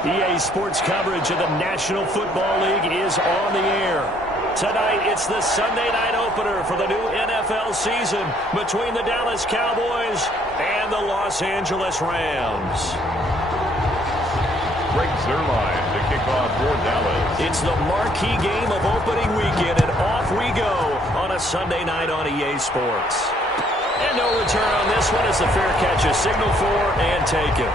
EA Sports coverage of the National Football League is on the air. Tonight, it's the Sunday night opener for the new NFL season between the Dallas Cowboys and the Los Angeles Rams. Greg Zuerlein to kick off for Dallas. It's the marquee game of opening weekend, and off we go on a Sunday night on EA Sports. And no return on this one as the fair catch is signaled for and taken.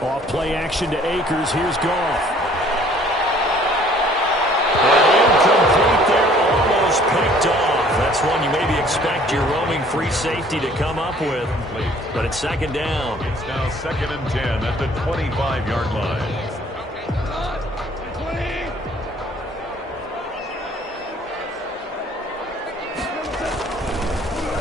Off-play action to Akers. Here's Goff. Incomplete there, almost picked off. That's one you maybe expect your roaming free safety to come up with. But it's second down. It's now 2nd and 10 at the 25-yard line.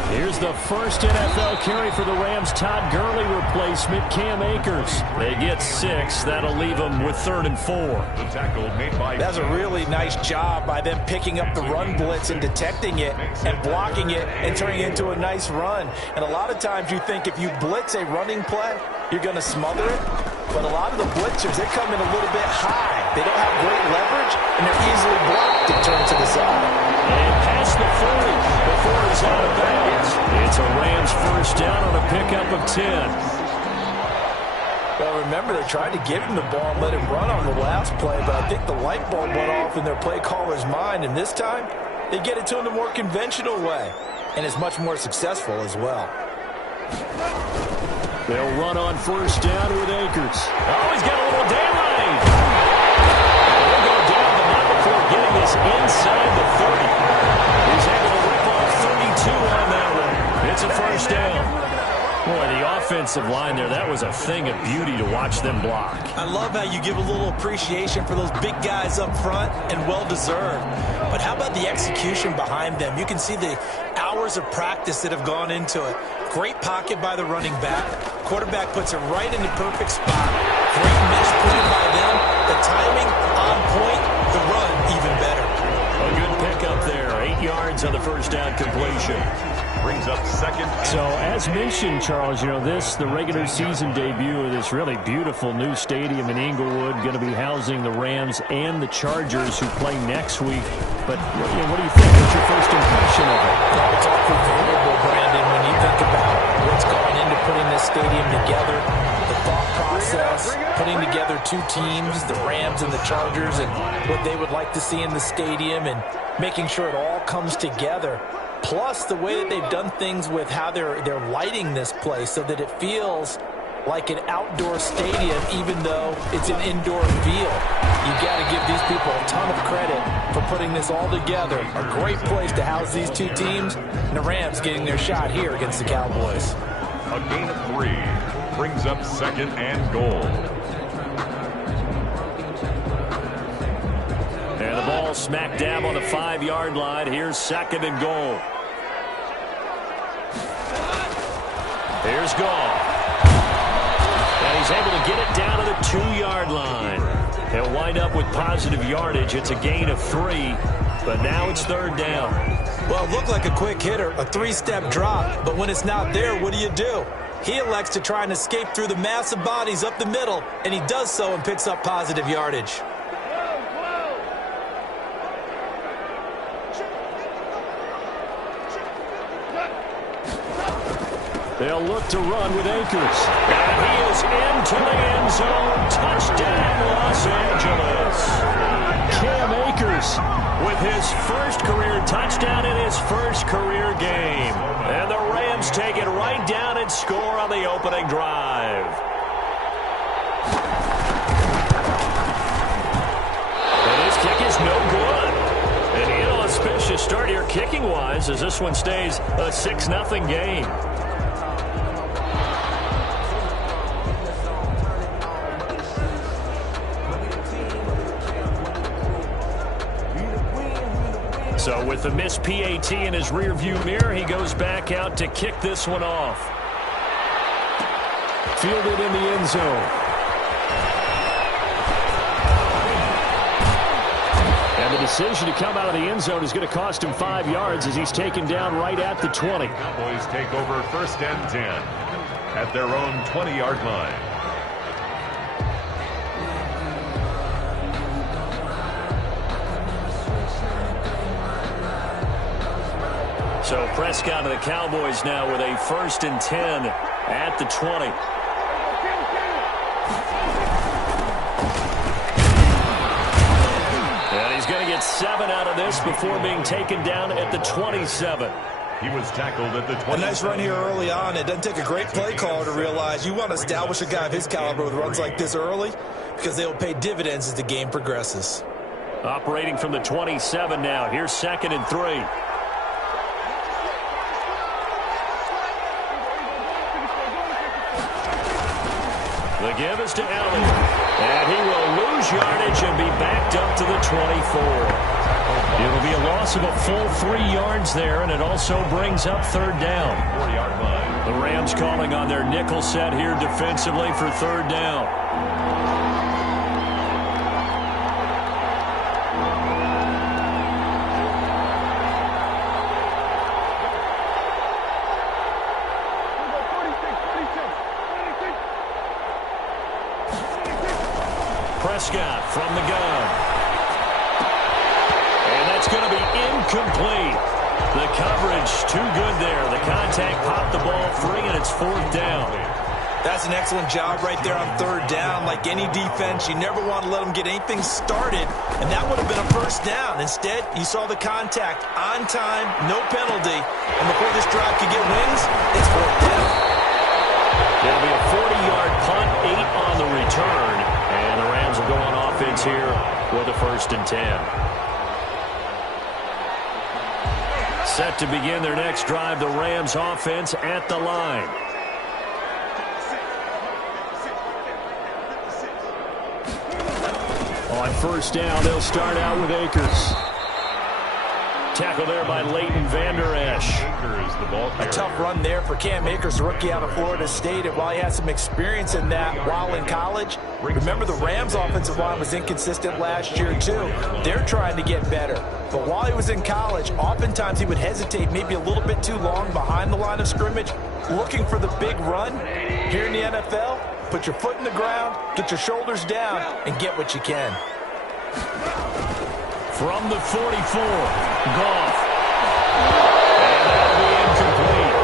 Here's the first NFL carry for the Rams' Todd Gurley replacement, Cam Akers. They get 6. That'll leave them with 3rd and 4. The tackle made by... That's a really nice job by them picking up the run blitz and detecting it and blocking it and turning it into a nice run. And a lot of times you think if you blitz a running play, you're going to smother it. But a lot of the blitzers, they come in a little bit high. They don't have great leverage, and they're easily blocked and turned to the side. And past the 40 before he's out of bounds. It's a Rams first down on a pickup of 10. Well, remember, they tried to give him the ball and let him run on the last play, but I think the light bulb went off in their play caller's mind, and this time they get it to him the more conventional way, and it's much more successful as well. They'll run on first down with Akers. Oh, he's got a little daylight. He'll go down, but not before getting this inside the 30. He's able to rip off 32 on that one. It's a first down. Boy, the offensive line there, that was a thing of beauty to watch them block. I love how you give a little appreciation for those big guys up front, and well-deserved. But how about the execution behind them? You can see the hours of practice that have gone into it. Great pocket by the running back. Quarterback puts it right in the perfect spot. Great mesh put in by them. The timing on point. The run even better. A good pickup there. 8 yards on the first down completion. Brings up 2nd. So, as mentioned, Charles, you know, the regular season debut of this really beautiful new stadium in Inglewood, going to be housing the Rams and the Chargers who play next week. But, you know, what do you think? What's your first impression of it? Well, it's awfully favorable, Brandon, when you think about what's gone into putting this stadium together, the thought process, putting together two teams, the Rams and the Chargers, and what they would like to see in the stadium, and making sure it all comes together. Plus, the way that they've done things with how they're lighting this place so that it feels like an outdoor stadium, even though it's an indoor field. You've got to give these people a ton of credit for putting this all together. A great place to house these two teams, and the Rams getting their shot here against the Cowboys. A gain of 3 brings up 2nd and goal. And the ball smack dab on the 5-yard line. Here's 2nd and goal. Here's Goff. And he's able to get it down to the 2-yard line. He'll wind up with positive yardage. It's a gain of 3, but now it's 3rd down. Well, it looked like a quick hitter, a 3-step drop, but when it's not there, what do? He elects to try and escape through the massive bodies up the middle, and he does so and picks up positive yardage. They'll look to run with Akers. And he is into the end zone. Touchdown, Los Angeles. Cam Akers with his first career touchdown in his first career game. And the Rams take it right down and score on the opening drive. And his kick is no good. An inauspicious start here kicking-wise as this one stays a 6-0 game. So with the missed PAT in his rearview mirror, he goes back out to kick this one off. Fielded in the end zone. And the decision to come out of the end zone is going to cost him 5 yards as he's taken down right at the 20. Cowboys take over 1st and 10 at their own 20-yard line. So Prescott and the Cowboys now with a 1st and 10 at the 20. And he's going to get 7 out of this before being taken down at the 27. He was tackled at the 20. A nice run here early on. It doesn't take a great play caller to realize you want to establish a guy of his caliber with runs like this early because they will pay dividends as the game progresses. Operating from the 27 now. Here's 2nd and 3. The give is to Elliott. And he will lose yardage and be backed up to the 24. It'll be a loss of a full 3 yards there, and it also brings up 3rd down. 4-yard line. The Rams calling on their nickel set here defensively for 3rd down. Prescott from the gun. And that's going to be incomplete. The coverage too good there. The contact popped the ball free, and it's 4th down. That's an excellent job right there on 3rd down. Like any defense, you never want to let them get anything started, and that would have been a 1st down. Instead, you saw the contact on time, no penalty, and before this drive could get wings, it's 4th down. It'll be a 40-yard punt, 8 on the return, and the Rams will go on offense here with a 1st and 10. Set to begin their next drive, the Rams offense at the line. On 1st down, they'll start out with Akers. Tackle there by Leighton Vander Esch. Akers, the ball carrier. A tough run there for Cam Akers, the rookie out of Florida State. And while he had some experience in that while in college, remember the Rams' offensive line was inconsistent last year too. They're trying to get better. But while he was in college, oftentimes he would hesitate maybe a little bit too long behind the line of scrimmage, looking for the big run. Here in the NFL, put your foot in the ground, get your shoulders down, and get what you can. From the 44, Goff. And that'll be incomplete.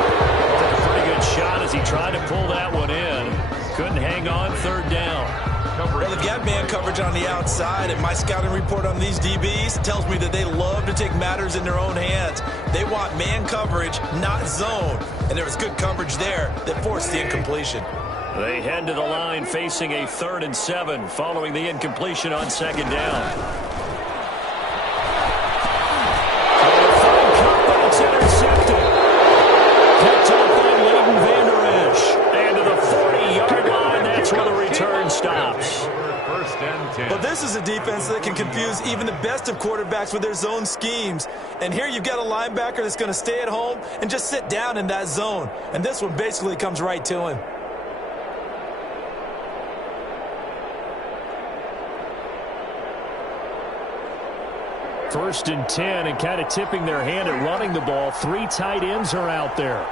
Took a pretty good shot as he tried to pull that one in. Couldn't hang on, 3rd down. Well, they've got man coverage on the outside, and my scouting report on these DBs tells me that they love to take matters in their own hands. They want man coverage, not zone. And there was good coverage there that forced the incompletion. They head to the line facing a 3rd and 7 following the incompletion on 2nd down. It's intercepted. Picked up by Leighton Vander Esch. And to the 40-yard line, that's where the return stops. 1st and 10. But this is a defense that can confuse even the best of quarterbacks with their zone schemes. And here you've got a linebacker that's going to stay at home and just sit down in that zone. And this one basically comes right to him. First and 10, and kind of tipping their hand at running the ball. 3 tight ends are out there.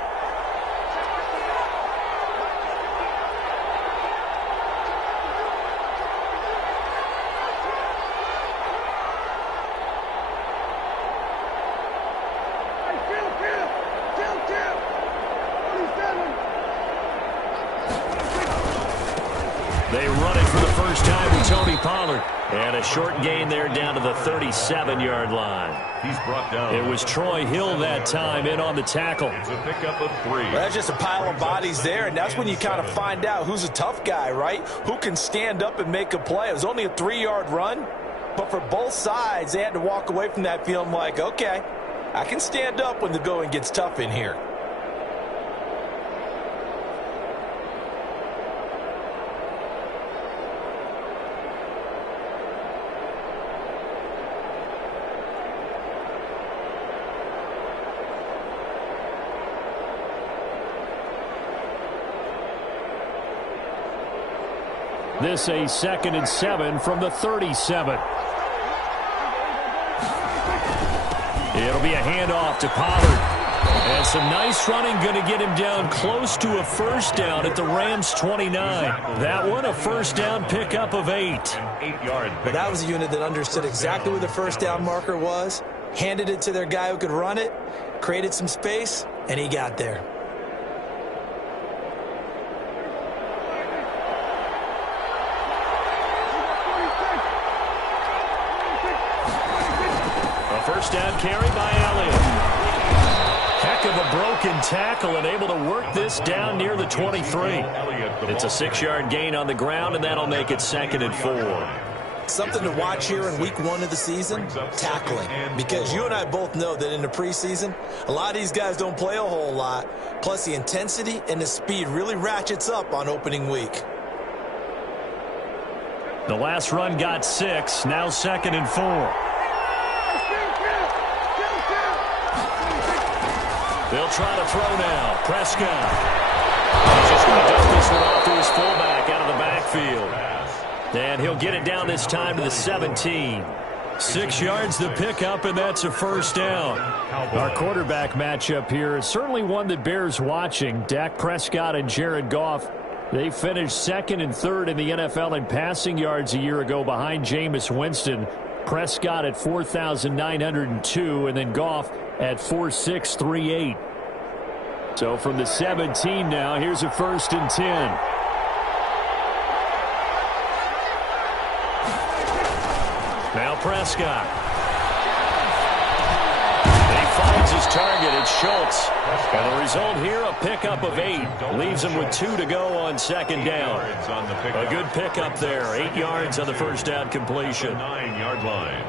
They run it for the first time with Tony Pollard. And a short gain there down to the 37-yard line. He's brought down. It was Troy Hill that time in on the tackle. It's a pickup of 3. Well, that's just a pile of bodies there, and that's when you kind of find out who's a tough guy, right? Who can stand up and make a play. It was only a 3-yard run, but for both sides, they had to walk away from that feeling like, okay, I can stand up when the going gets tough in here. This a 2nd and 7 from the 37. It'll be a handoff to Pollard. And some nice running going to get him down close to a first down at the Rams' 29. That one a first down pickup of 8. But that was a unit that understood exactly where the first down marker was, handed it to their guy who could run it, created some space, and he got there. A first down carry by Elliott. Heck of a broken tackle and able to work this down near the 23. It's a 6-yard gain on the ground, and that'll make it 2nd and 4. Something to watch here in week 1 of the season, tackling. Because you and I both know that in the preseason, a lot of these guys don't play a whole lot. Plus, the intensity and the speed really ratchets up on opening week. The last run got 6, now 2nd and 4. They'll try to throw now. Prescott. He's just going to dump this one off to his fullback out of the backfield. And he'll get it down this time to the 17. 6 yards the pickup, and that's a first down. Our quarterback matchup here is certainly one that bears watching. Dak Prescott and Jared Goff. They finished 2nd and 3rd in the NFL in passing yards a year ago behind Jameis Winston. Prescott at 4,902, and then Goff at 4,638. So from the 17 now, here's a 1st and 10. Now Prescott. He finds his target. It's Schultz. And the result here, a pickup of 8. Leaves him with 2 to go on 2nd down. A good pickup there. 8 yards on the first down completion. 9-yard line.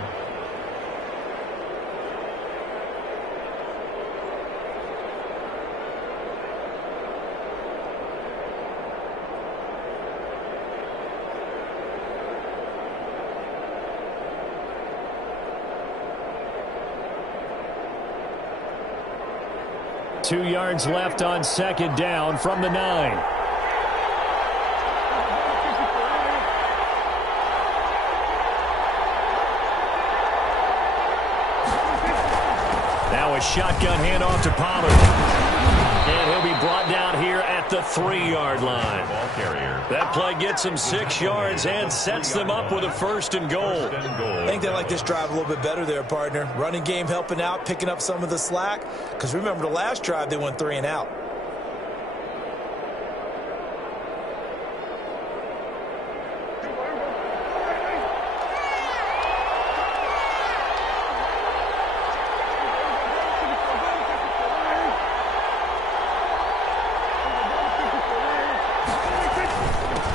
Two yards left on 2nd down from the 9. Now a shotgun handoff to Pollard. And he'll be brought down here at the 3-yard line. Ball carrier. That play gets him 6 yards and sets them up with a 1st and goal. I think they like this drive a little bit better there, partner. Running game helping out, picking up some of the slack. Because remember, the last drive, they went 3 and out.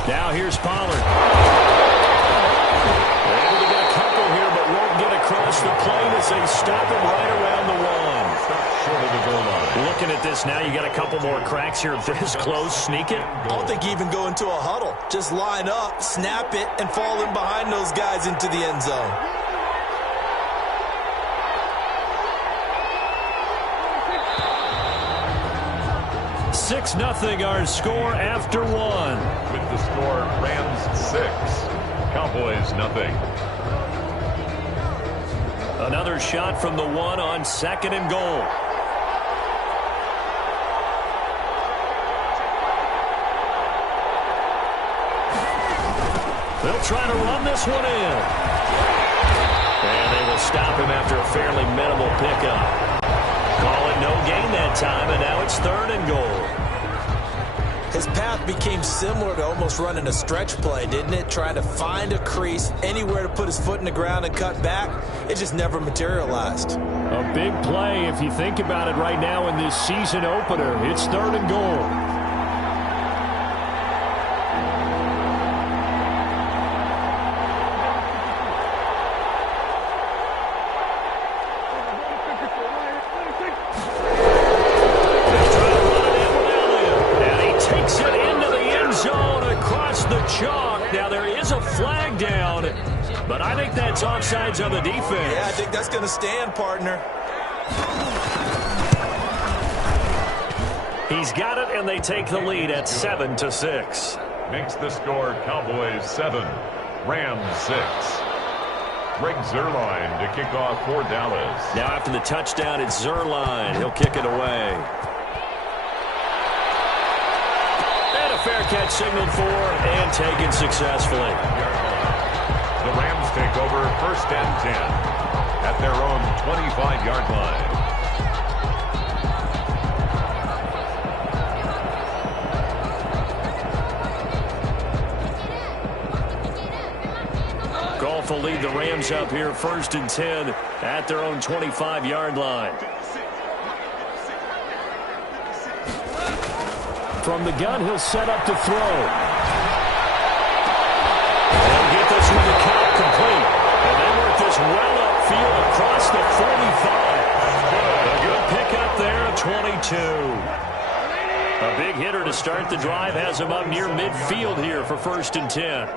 Now here's Pollard. Able to get a couple here, but won't get across the plane as they stop him right around the 1. Short of the goal line. Looking at this now, you got a couple more cracks here. This close, sneak it. I don't think you even go into a huddle. Just line up, snap it, and fall in behind those guys into the end zone. Six nothing our score after 1. With the score, Rams 6, Cowboys nothing. Another shot from the 1 on 2nd and goal. They'll try to run this one in. And they will stop him after a fairly minimal pickup. Call it no gain that time, and now it's 3rd and goal. His path became similar to almost running a stretch play, didn't it? Trying to find a crease, anywhere to put his foot in the ground and cut back. It just never materialized. A big play if you think about it right now in this season opener. It's 3rd and goal. Now there is a flag down, but I think that's offsides on the defense. Yeah, I think that's going to stand, partner. He's got it, and they take the lead at 7-6. makes the score Cowboys 7, Rams 6. Greg Zuerlein to kick off for Dallas. Now after the touchdown, it's Zuerlein. He'll kick it away. And a fair catch signaled for and taken successfully. The Rams take over 1st and 10 at their own 25-yard line. Goff will lead the Rams up here 1st and 10 at their own 25-yard line. From the gun, he'll set up to throw. They'll get this one to count complete. And they work this well upfield across the 45. A good pickup there at 22. A big hitter to start the drive has him up near midfield here for 1st and 10.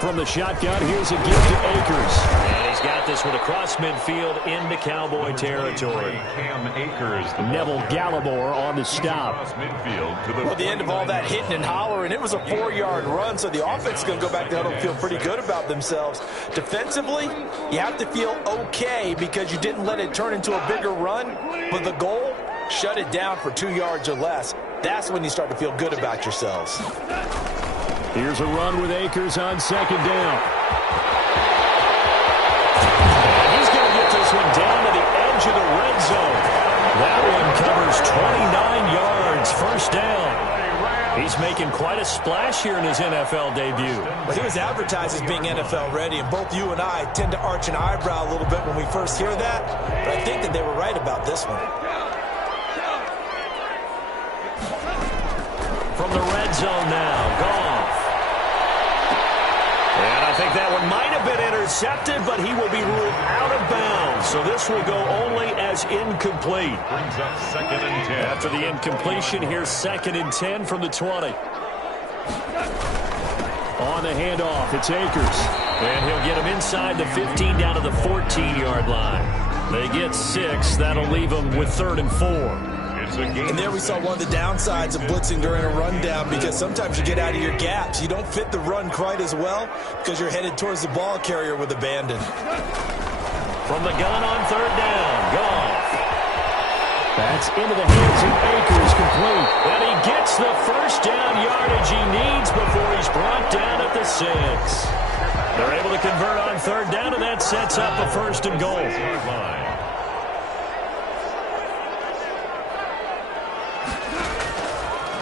From the shotgun, here's a give to Akers. And he's got this one across midfield into Cowboy territory. Cam Akers, Neville Gallimore on the stop. Well, the end of all that hitting and hollering, it was a 4-yard run, so the offense is going to go back there and feel pretty good about themselves. Defensively, you have to feel okay because you didn't let it turn into a bigger run, but the goal, shut it down for 2 yards or less. That's when you start to feel good about yourselves. Here's a run with Akers on 2nd down. And he's going to get this one down to the edge of the red zone. That one covers 29 yards, 1st down. He's making quite a splash here in his NFL debut. Well, he was advertised as being NFL ready, and both you and I tend to arch an eyebrow a little bit when we first hear that, but I think that they were right about this one. From the red zone now, Goff. And I think that one might have been intercepted, but he will be ruled out of bounds. So this will go only as incomplete. Brings up 2nd and 10. After the incompletion, here's 2nd and 10 from the 20. On the handoff, it's Akers. And he'll get him inside the 15 down to the 14-yard line. They get 6. That'll leave them with 3rd and 4. And there we saw one of the downsides of blitzing during a rundown, because sometimes you get out of your gaps. You don't fit the run quite as well because you're headed towards the ball carrier with abandon. From the gun on 3rd down, Goff. That's into the hands of Akers, complete. And he gets the 1st down yardage he needs before he's brought down at the 6. They're able to convert on 3rd down, and that sets up a 1st and goal.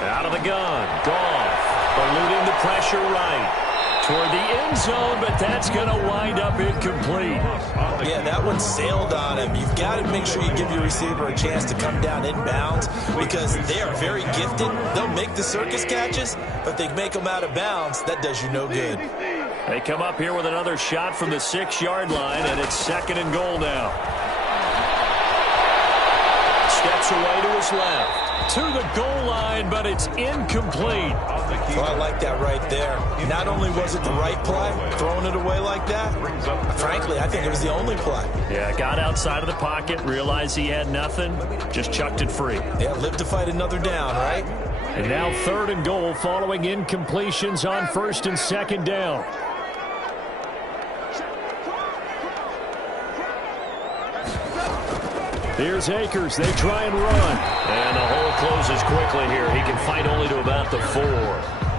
Out of the gun, Goff, eluding the pressure right toward the end zone, but that's going to wind up incomplete. Yeah, that one sailed on him. You've got to make sure you give your receiver a chance to come down inbounds because they are very gifted. They'll make the circus catches, but they make them out of bounds. That does you no good. They come up here with another shot from the 6-yard line, and it's 2nd and goal now. Steps away to his left. To the goal line, but it's incomplete. Well, I like that right there. Not only was it the right play, throwing it away like that, frankly, I think it was the only play. Yeah, got outside of the pocket, realized he had nothing, just chucked it free. Yeah, live to fight another down, right? And now 3rd and goal following incompletions on 1st and 2nd down. Here's Akers. They try and run. And the hole closes quickly here. He can fight only to about the 4.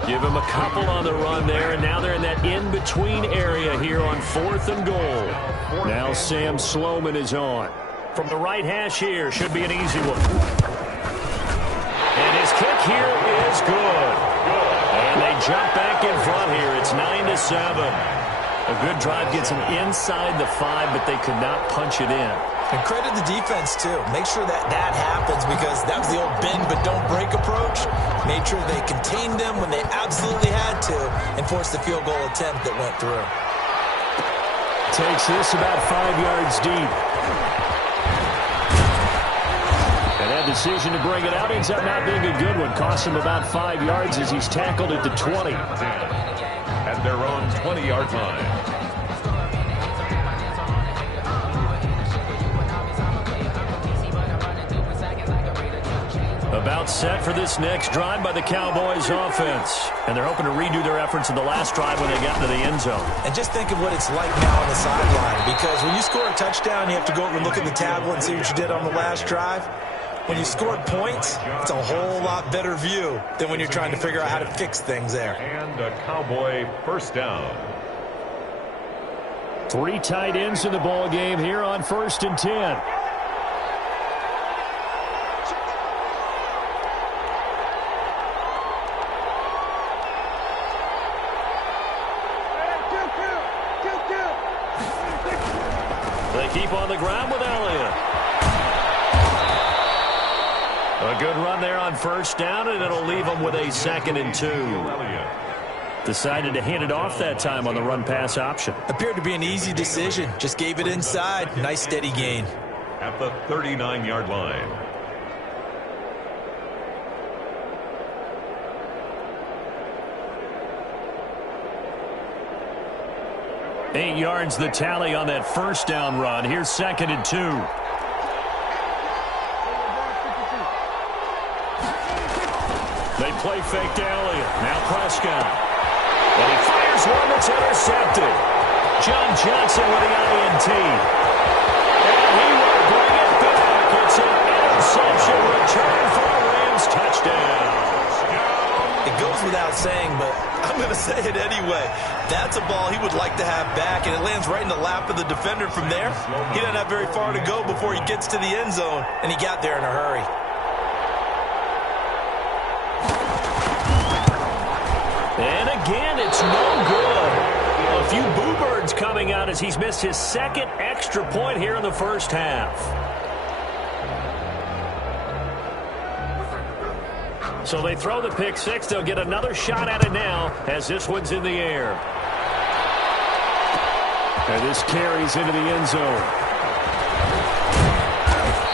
Give him a couple on the run there, and now they're in that in-between area here on 4th and goal. Now Sam Sloman is on. From the right hash here, should be an easy one. And his kick here is good. And they jump back in front here. It's 9-7. A good drive gets them inside the 5, but they could not punch it in. And credit the defense, too. Make sure that that happens because that was the old bend but don't break approach. Made sure they contained them when they absolutely had to and forced the field goal attempt that went through. Takes this about 5 yards deep. And that decision to bring it out ends up not being a good one. Costs him about 5 yards as he's tackled at the 20. At their own 20-yard line. A About set for this next drive by the Cowboys offense. And they're hoping to redo their efforts in the last drive when they got into the end zone. And just think of what it's like now on the sideline. Because when you score a touchdown, you have to go over and look at the tablet and see what you did on the last drive. When you scored points, it's a whole lot better view than when you're trying to figure out how to fix things there. And a Cowboy first down. 3 tight ends in the ball game here on 1st and 10. They keep on the ground with Elliott. A good run there on 1st down, and it'll leave them with a 2nd and 2. Decided to hand it off that time on the run-pass option. Appeared to be an easy decision. Just gave it inside. Nice steady gain. At the 39-yard line. Eight yards the tally on that 1st down run. Here's 2nd and 2. They play fake to Elliott. Now Prescott. And he fires one that's intercepted. John Johnson with the INT. And he will bring it back. It's an interception return for a Rams touchdown. It goes without saying, but I'm going to say it anyway. That's a ball he would like to have back, and it lands right in the lap of the defender from there. He doesn't have very far to go before he gets to the end zone, and he got there in a hurry. And again, it's no good. A few boo birds coming out as he's missed his 2nd extra point here in the 1st half. So they throw the pick 6. They'll get another shot at it now as this one's in the air. And this carries into the end zone.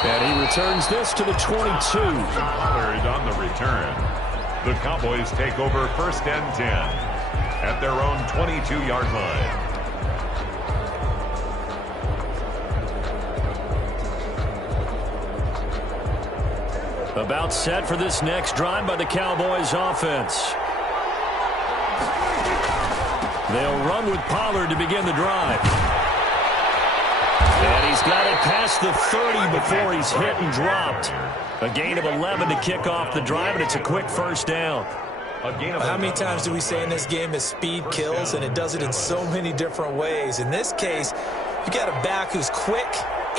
And he returns this to the 22. Pollard on the return. The Cowboys take over 1st and 10 at their own 22-yard line. About set for this next drive by the Cowboys offense. They'll run with Pollard to begin the drive. And he's got it past the 30 before he's hit and dropped. A gain of 11 to kick off the drive, and it's a quick 1st down. How many times do we say in this game that speed kills, and it does it in so many different ways? In this case, you got a back who's quick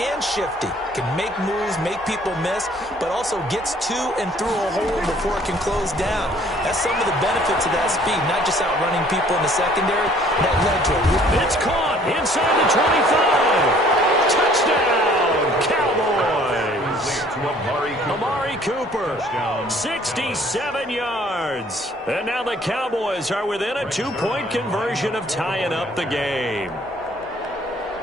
and shifty, can make moves, make people miss, but also gets to and through a hole before it can close down. That's some of the benefits of that speed, not just outrunning people in the secondary. That led to it. It's caught inside the 25. Touchdown, Cowboys. Amari Cooper, 67 yards. And now the Cowboys are within a 2-point conversion of tying up the game.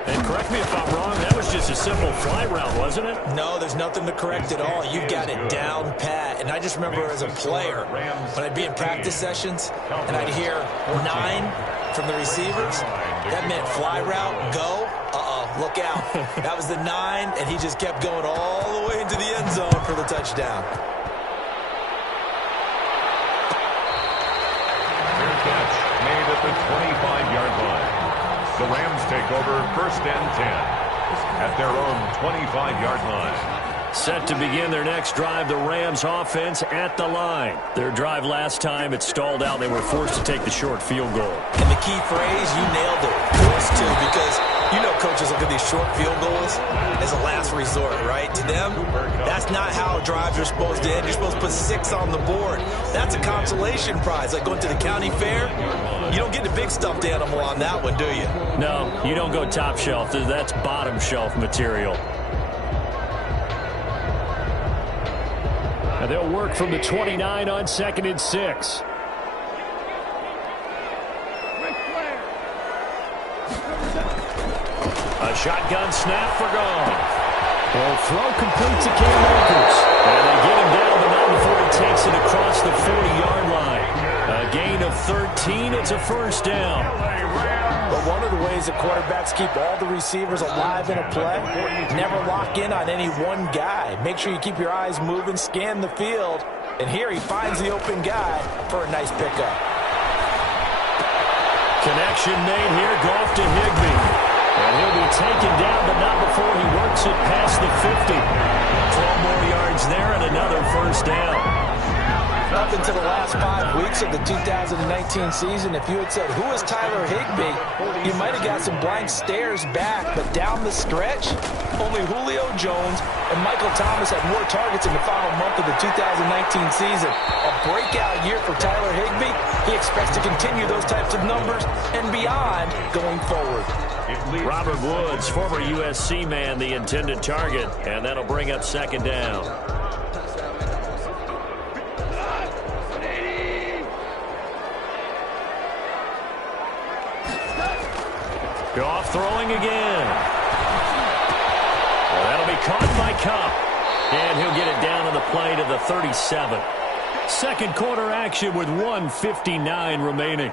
And correct me if I'm wrong, that was just a simple fly route, wasn't it? No, there's nothing to correct at all. You've got it down pat. And I just remember as a player, when I'd be in practice sessions, and I'd hear 9 from the receivers, that meant fly route, go, look out. That was the 9, and he just kept going all the way into the end zone for the touchdown. Fair catch made at the 25-yard line. The Rams take over 1st and 10 at their own 25-yard line. Set to begin their next drive, the Rams offense at the line. Their drive last time, it stalled out. They were forced to take the short field goal. And the key phrase, you nailed it, forced to, because you know coaches look at these short field goals as a last resort, right? To them, that's not how drives are supposed to end. You're supposed to put 6 on the board. That's a consolation prize. Like going to the county fair, you don't get the big stuffed animal on that one, do you? No, you don't go top shelf. That's bottom shelf material. And they'll work from the 29 on 2nd and 6. A shotgun snap for gone. Well, throw complete to Cam Akers. And they get him down, but not before he takes it across the 40-yard line. A gain of 13. 17. It's a first down. But one of the ways that quarterbacks keep all the receivers alive in a play, never lock in on any one guy. Make sure you keep your eyes moving, scan the field, and here he finds the open guy for a nice pickup. Connection made here, Goff to Higbee. And he'll be taken down, but not before he works it past the 50. 12 more yards there and another first down. Up into the last 5 weeks of the 2019 season, if you had said, who is Tyler Higbee, you might have got some blank stares back. But down the stretch, only Julio Jones and Michael Thomas had more targets in the final month of the 2019 season. A breakout year for Tyler Higbee. He expects to continue those types of numbers and beyond going forward. Robert Woods, former USC man, the intended target, and that'll bring up second down. Goff throwing again. Well, that'll be caught by Cup. And he'll get it down on the play to the 37. Second quarter action with 1:59 remaining.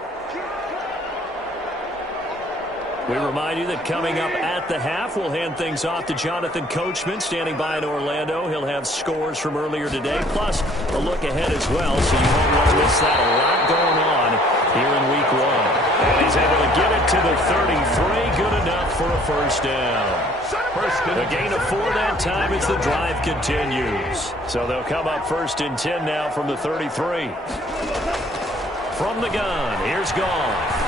We remind you that coming up at the half, we'll hand things off to Jonathan Coachman, standing by in Orlando. He'll have scores from earlier today, plus a look ahead as well, so you won't want to miss that. A lot going on here in week one. And he's able to get it to the 33. Good enough for a first down. A gain of 4 that time as the drive continues. So they'll come up first and 10 now from the 33. From the gun, here's Goff.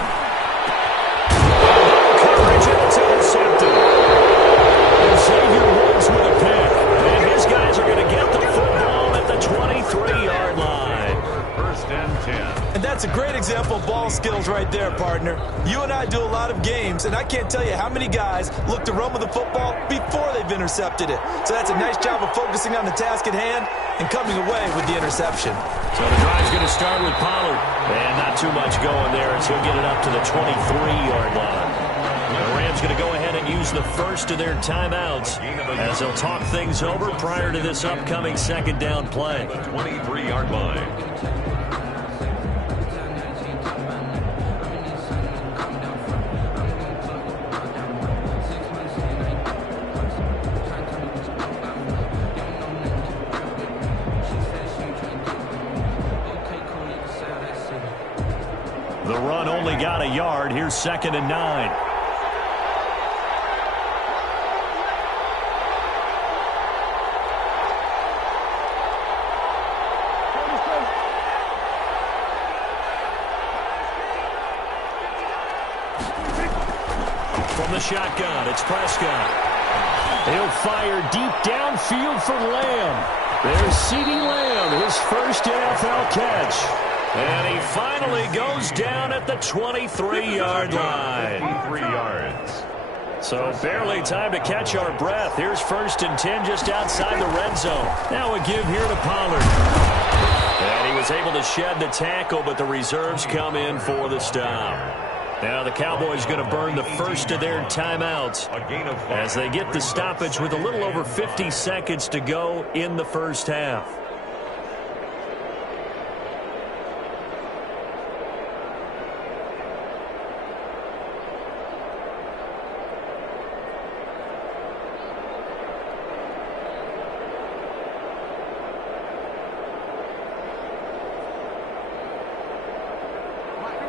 Coverage, and it's intercepted. And Xavier Woods with a pick. And his guys are going to get the football at the 23-yard line. First and 10. And that's a great example of ball skills right there, partner. You and I do a lot of games, and I can't tell you how many guys look to run with the football before they've intercepted it. So that's a nice job of focusing on the task at hand and coming away with the interception. So the drive's going to start with Pollard. And not too much going there as he'll get it up to the 23-yard line. The Rams going to go ahead and use the first of their timeouts as they'll talk things over prior to this upcoming second down play. 23-yard line. The run only got a yard. Here's second and 9. From the shotgun, it's Prescott. He'll fire deep downfield for Lamb. There's CeeDee Lamb, his first NFL catch. And he finally goes down at the 23-yard line. 53 yards. So barely time to catch our breath. Here's first and 10 just outside the red zone. Now a give here to Pollard. And he was able to shed the tackle, but the reserves come in for the stop. Now the Cowboys going to burn the first of their timeouts as they get the stoppage with a little over 50 seconds to go in the first half.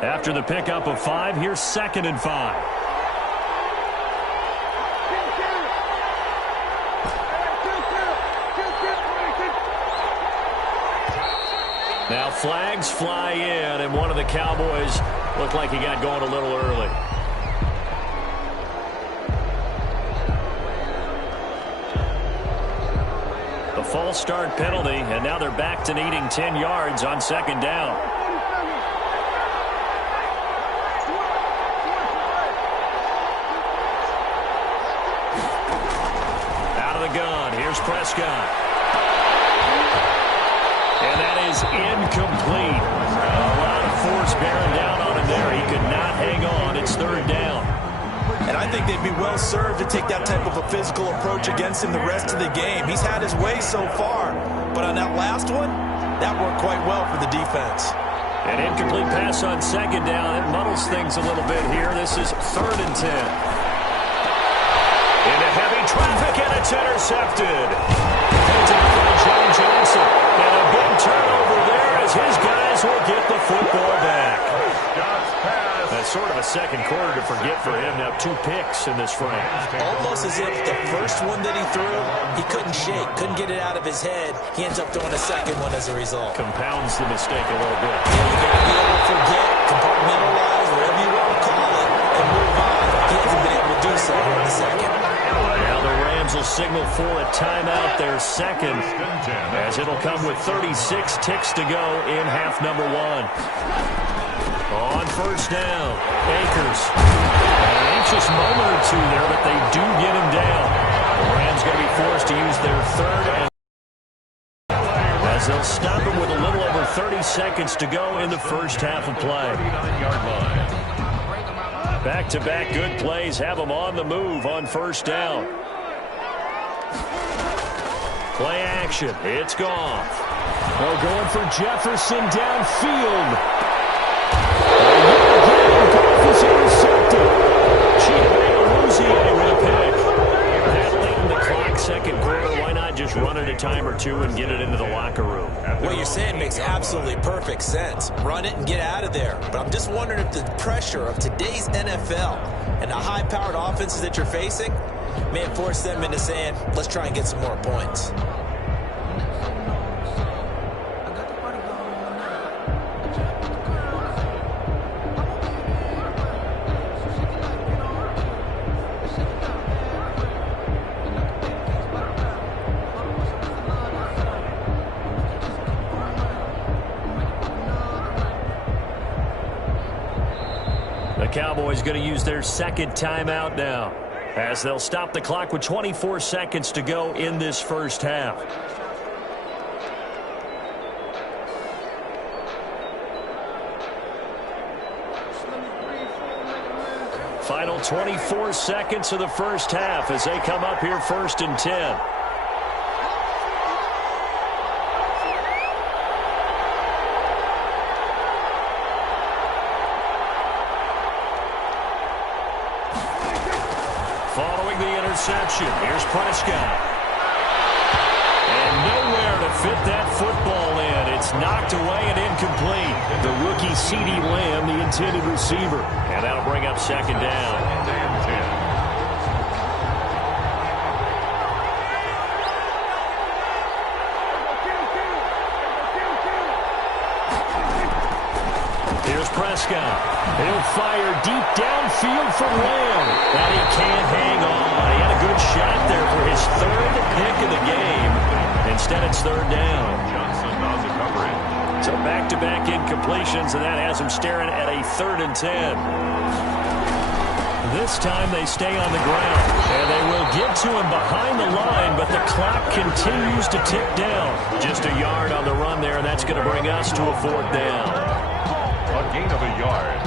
After the pickup of 5, here's second and 5. Now flags fly in, and one of the Cowboys looked like he got going a little early. The false start penalty, and now they're back to needing 10 yards on second down. Prescott. And that is incomplete. A lot of force bearing down on him there. He could not hang on. It's third down. And I think they'd be well served to take that type of a physical approach against him the rest of the game. He's had his way so far, but on that last one, that worked quite well for the defense. An incomplete pass on second down. It muddles things a little bit here. This is 3rd and 10. Into heavy traffic, and it's intercepted. Picked up by John Johnson. And a big turnover there as his guys will get the football back. That's sort of a second quarter to forget for him. Now 2 picks in this frame. Almost as if the first one that he threw, he couldn't shake, couldn't get it out of his head. He ends up throwing a second one as a result. Compounds the mistake a little bit. Yeah, you got to be able to forget, compartmentalize, whatever you want to call it, and move on. He hasn't been able to do so here in the second. Now the Rams will signal for a timeout, their second, as it'll come with 36 ticks to go in half number 1. On first down, Akers. An anxious moment or two there, but they do get him down. The Rams going to be forced to use their 3rd, as they'll stop him with a little over 30 seconds to go in the first half of play. Back-to-back good plays have them on the move on first down. Play action. It's gone. They're going for Jefferson downfield. Goff is intercepted. Chidobe with a pick. That late in the clock, second quarter, why not just run it a time or two and get it into the locker room? What you're saying makes absolutely perfect sense. Run it and get out of there. But I'm just wondering if the pressure of today's NFL and the high-powered offenses that you're facing may force them into saying, let's try and get some more points. The Cowboys going to use their second timeout now, as they'll stop the clock with 24 seconds to go in this first half. Final 24 seconds of the first half as they come up here 1st and 10. Following the interception, here's Prescott. And nowhere to fit that football in. It's knocked away and incomplete. The rookie CeeDee Lamb, the intended receiver. And that'll bring up second down. Here's Prescott. He'll fire deep downfield for Lamb. And he can't hang on. He had a good shot there for his 3rd pick of the game. Instead, it's 3rd down. Johnson on the coverage. So back-to-back incompletions, and that has him staring at a 3rd and 10. This time they stay on the ground, and they will get to him behind the line, but the clock continues to tick down. Just a yard on the run there, and that's going to bring us to a 4th down. A gain of a yard.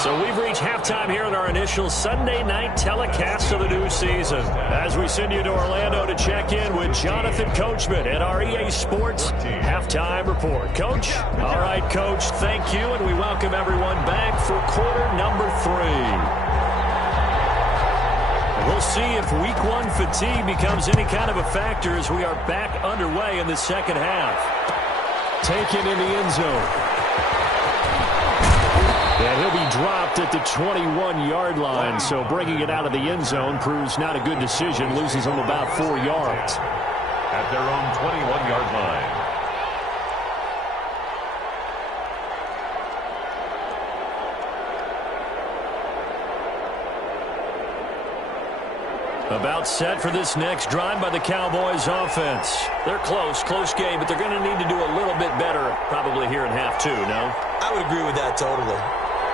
So we've reached halftime here in our initial Sunday night telecast of the new season. As we send you to Orlando to check in with Jonathan Coachman at our EA Sports Halftime Report. Coach? All right, Coach, thank you, and we welcome everyone back for quarter number 3. We'll see if week 1 fatigue becomes any kind of a factor as we are back underway in the second half. Taken in the end zone. And he'll be dropped at the 21-yard line, so bringing it out of the end zone proves not a good decision, loses him about 4 yards. At their own 21-yard line. About set for this next drive by the Cowboys offense. They're close game, but they're going to need to do a little bit better probably here in half 2, no? I would agree with that totally.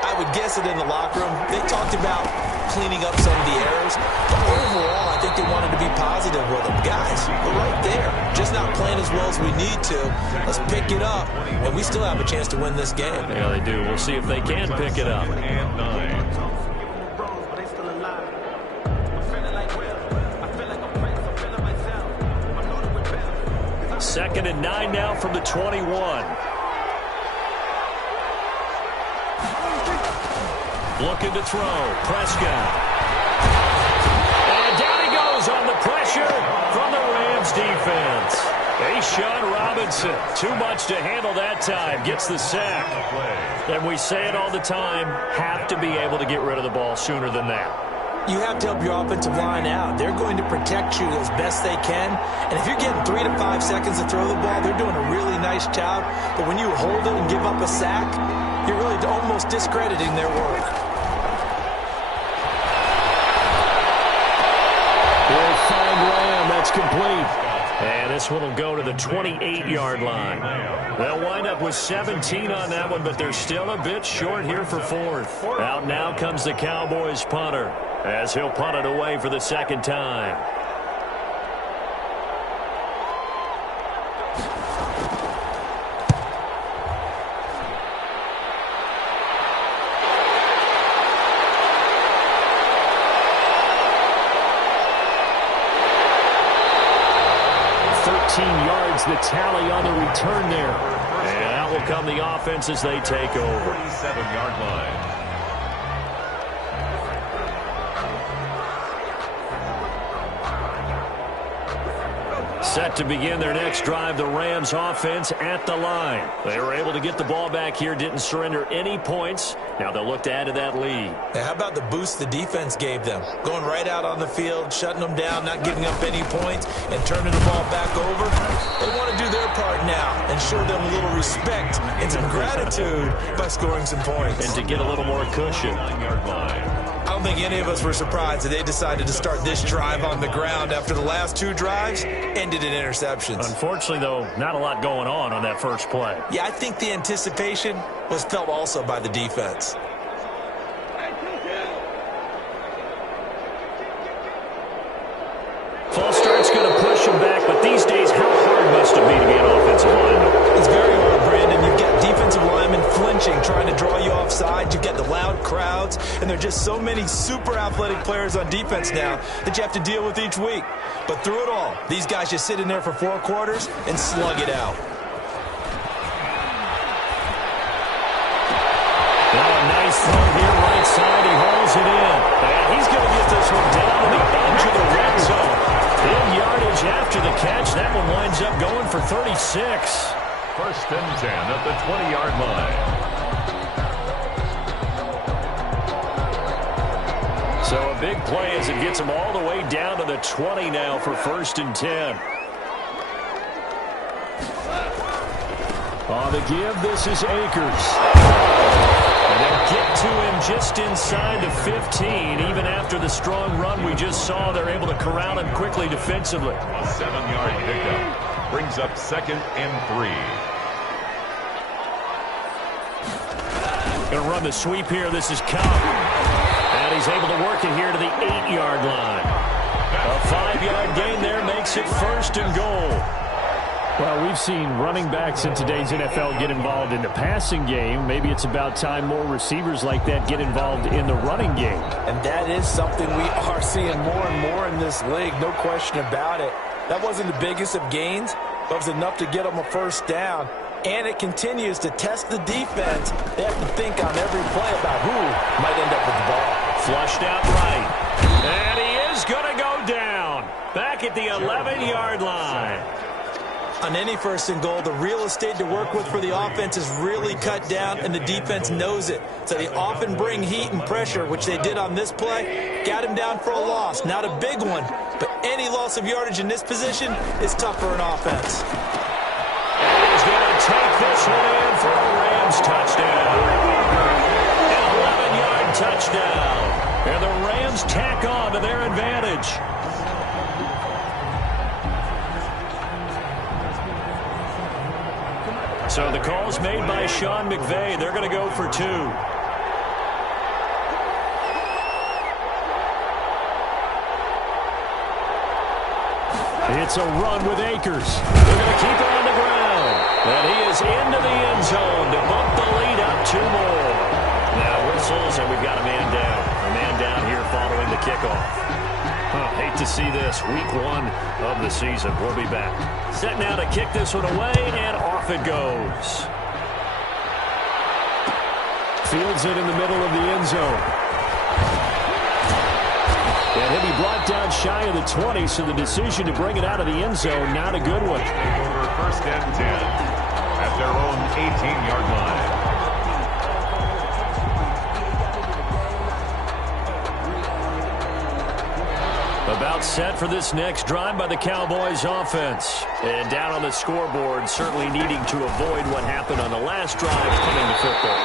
I would guess that in the locker room, they talked about cleaning up some of the errors. But overall, I think they wanted to be positive with them. Guys, we're right there. Just not playing as well as we need to. Let's pick it up. And we still have a chance to win this game. Yeah, they do. We'll see if they can pick it up. And 9. 2nd and 9 now from the 21. looking to throw. Prescott. And down he goes on the pressure from the Rams defense. Sean Robinson, too much to handle that time, gets the sack. And we say it all the time, have to be able to get rid of the ball sooner than that. You have to help your offensive line out. They're going to protect you as best they can. And if you're getting 3 to 5 seconds to throw the ball, they're doing a really nice job. But when you hold it and give up a sack, you're really almost discrediting their work. We'll find Lamb. That's complete. And this one will go to the 28-yard line. They'll wind up with 17 on that one, but they're still a bit short here for fourth. Out now comes the Cowboys punter, as he'll punt it away for the second time. Yards, the tally on the return there. And out will come the offense as they take over. 47-yard line. Set to begin their next drive, the Rams offense at the line. They were able to get the ball back here, didn't surrender any points. Now they'll look to add to that lead. Now, how about the boost the defense gave them? Going right out on the field, shutting them down, not giving up any points, and turning the ball back over. They want to do their part now and show them a little respect and some gratitude by scoring some points. And to get a little more cushion. I don't think any of us were surprised that they decided to start this drive on the ground after the last two drives ended in interceptions. Unfortunately, though, not a lot going on that first play. Yeah, I think the anticipation was felt also by the defense. False start's going to push him back, but these days, how hard must it be to be an offensive lineman? It's very hard, Brandon. You've got defensive linemen flinching, trying to draw you offside. You've got the loud crowds, and there are just so many super athletic players on defense now that you have to deal with each week. But through it all, these guys just sit in there for 4 quarters and slug it out. Now a nice throw here, right side. He hauls it in. And he's going to get this one down to the edge of the red zone. Big yardage after the catch. That one winds up going for 36. First and 10 at the 20-yard line. So a big play as it gets them all the way down to the 20 now for first and 10. On the give, this is Akers. And they'll get to him just inside the 15. Even after the strong run we just saw, they're able to corral him quickly defensively. A 7-yard pickup brings up 2nd and 3. Going to run the sweep here. This is Cobb. And he's able to work it here to the 8-yard line. A 5-yard gain there makes it first and goal. Well, we've seen running backs in today's NFL get involved in the passing game. Maybe it's about time more receivers like that get involved in the running game. And that is something we are seeing more and more in this league, no question about it. That wasn't the biggest of gains, but it was enough to get them a first down. And it continues to test the defense. They have to think on every play about who might end up with the ball. Flushed out right. And he is going to go down. Back at the 11-yard line. On any first and goal, the real estate to work with for the offense is really cut down, and the defense knows it. So they often bring heat and pressure, which they did on this play. Got him down for a loss. Not a big one, but any loss of yardage in this position is tough for an offense. And he's going to take this one in for a Rams touchdown. An 11-yard touchdown. And the Rams tack on to their advantage. So the call's made by Sean McVay. They're going to go for 2. It's a run with Akers. They're going to keep it on the ground. And he is into the end zone to bump the lead up 2 more. Now whistles, and we've got a man down. A man down here following the kickoff. Hate to see this. Week 1 of the season. We'll be back. Set now to kick this one away, and off it goes. Fields it in the middle of the end zone. And he'll be brought down shy of the 20, so the decision to bring it out of the end zone, not a good one. First and 10 at their own 18-yard line. About set for this next drive by the Cowboys offense. And down on the scoreboard, certainly needing to avoid what happened on the last drive, punting the football.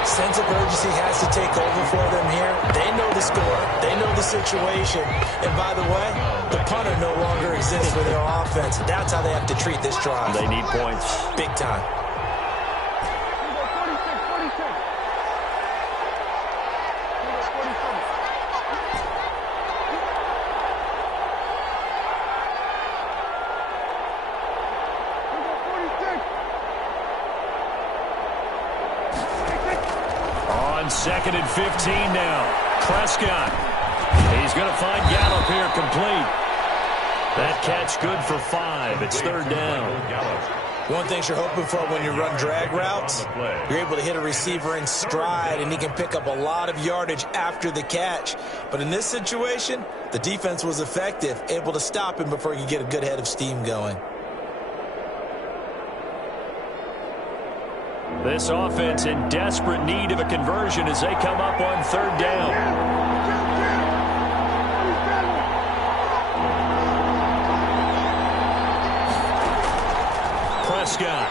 Sense of urgency has to take over for them here. They know the score. They know the situation. And by the way, the punter no longer exists for their offense. That's how they have to treat this drive. They need points. Big time. Second and 15 now. Prescott. He's going to find Gallup here complete. That catch good for 5. It's third down. One thing you're hoping for when you run drag routes, you're able to hit a receiver in stride, and he can pick up a lot of yardage after the catch. But in this situation, the defense was effective, able to stop him before he could get a good head of steam going. This offense in desperate need of a conversion as they come up on third down. Prescott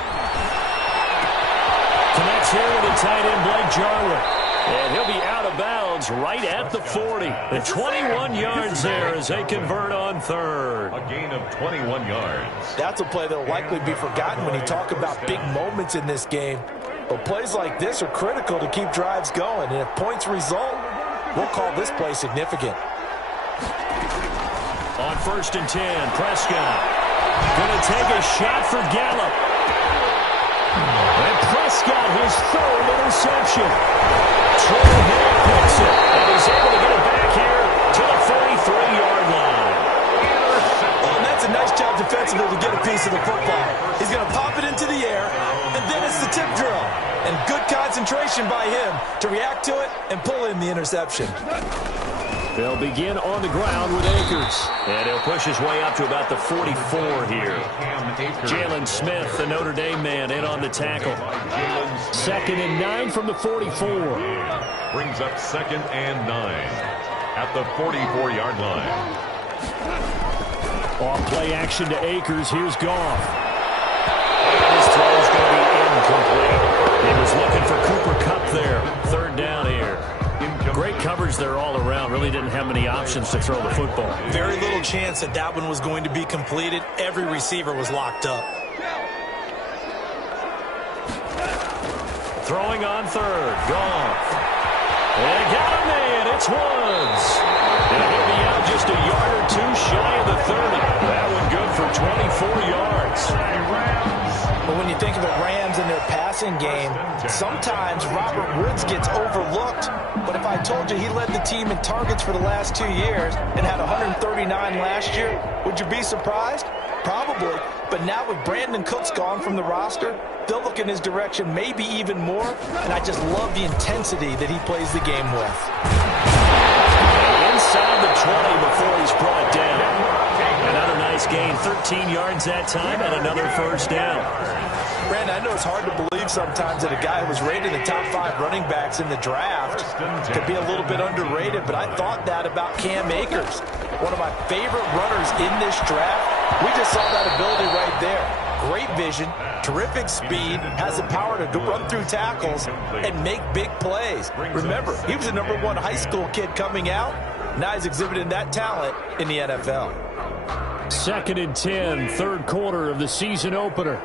connects here with the tight end Blake Jarwin. And he'll be out of bounds right at the 40. And 21 yards there as they convert on third. A gain of 21 yards. That's a play that will likely be forgotten when you talk about big moments in this game. But plays like this are critical to keep drives going. And if points result, we'll call this play significant. On first and 10, Prescott going to take a shot for Gallup. And Prescott, his third interception. Trey Hill picks it, and he's able to get it back here to the 43-yard line. Oh, and that's a nice job defensively to get a piece of the football. He's going to pop it into the air, and then it's the tip drill. And good concentration by him to react to it and pull in the interception. They'll begin on the ground with Akers. And he'll push his way up to about the 44 here. Jalen Smith, the Notre Dame man, in on the tackle. Second and 9 from the 44. Brings up second and 9 at the 44-yard line. Off play action to Akers. Here's Goff. His throw is going to be incomplete. He was looking for Cooper Kupp there. Third down here. Great coverage there all around. Really didn't have many options to throw the football. Very little chance that that one was going to be completed. Every receiver was locked up. Throwing on third. Goff. And got him in. It's Woods. And he'll be out just a yard or two shy of the 30. That one good for 24 yards. But when you think of the Rams and their passing game, sometimes Robert Woods gets overlooked. But if I told you he led the team in targets for the last 2 years and had 139 last year, would you be surprised? Probably. But now with Brandon Cooks gone from the roster, they'll look in his direction maybe even more. And I just love the intensity that he plays the game with. Inside the 20 before he's brought down. Another nice gain, 13 yards that time, and another first down. Brandon, I know it's hard to believe sometimes that a guy who was rated in the top 5 running backs in the draft could be a little bit underrated, but I thought that about Cam Akers. One of my favorite runners in this draft. We just saw that ability right there. Great vision, terrific speed, has the power to run through tackles and make big plays. Remember, he was a #1 high school kid coming out. Now he's exhibiting that talent in the NFL. Second and 10, third quarter of the season opener.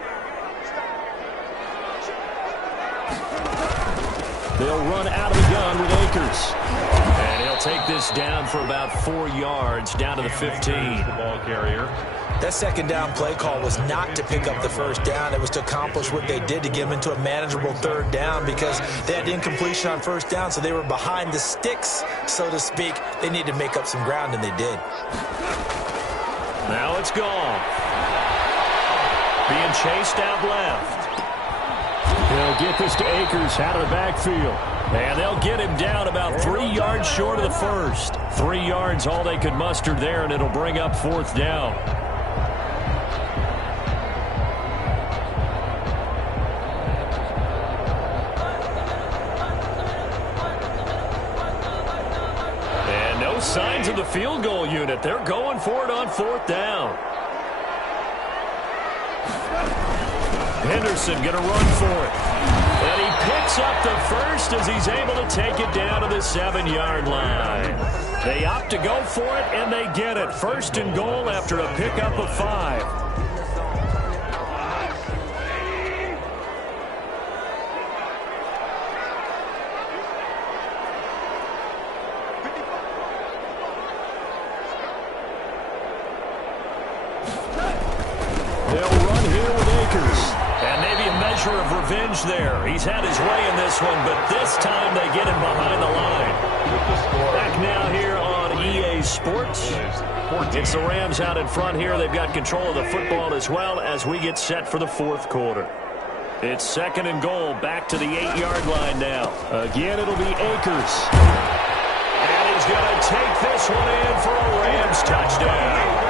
They'll run out of the gun with Akers. And he'll take this down for about 4 yards, down to the 15. The ball carrier. That second down play call was not to pick up the first down. It was to accomplish what they did to get them into a manageable third down because they had incompletion on first down, so they were behind the sticks, so to speak. They needed to make up some ground, and they did. Now it's gone. Being chased out left. They'll get this to Akers out of the backfield. And they'll get him down about 3 yards short of the first. 3 yards, all they could muster there, and it'll bring up 4th down. And no signs of the field goal unit. They're going for it on 4th down. Henderson going to run for it. And he picks up the first as he's able to take it down to the 7-yard line. They opt to go for it, and they get it. 1st and goal after a pickup of 5. They'll run here with Akers. And maybe a measure of revenge there. He's had his way in this one, but this time they get him behind the line. Back now here on EA Sports. It's the Rams out in front here. They've got control of the football as well as we get set for the 4th quarter. It's 2nd and goal, back to the 8-yard line now. Again, it'll be Akers. And he's going to take this one in for a Rams touchdown.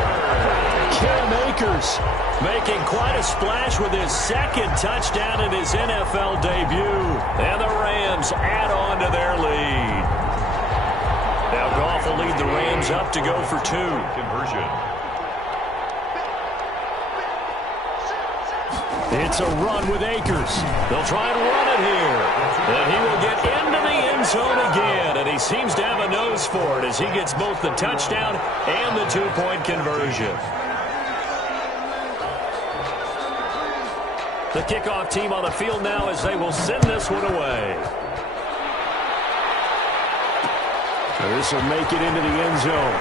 Cam Akers making quite a splash with his 2nd touchdown in his NFL debut. And the Rams add on to their lead. Now Goff will lead the Rams up to go for 2. Conversion. It's a run with Akers. They'll try and run it here. And he will get into the end zone again. And he seems to have a nose for it as he gets both the touchdown and the 2-point conversion. The kickoff team on the field now as they will send this one away. This will make it into the end zone.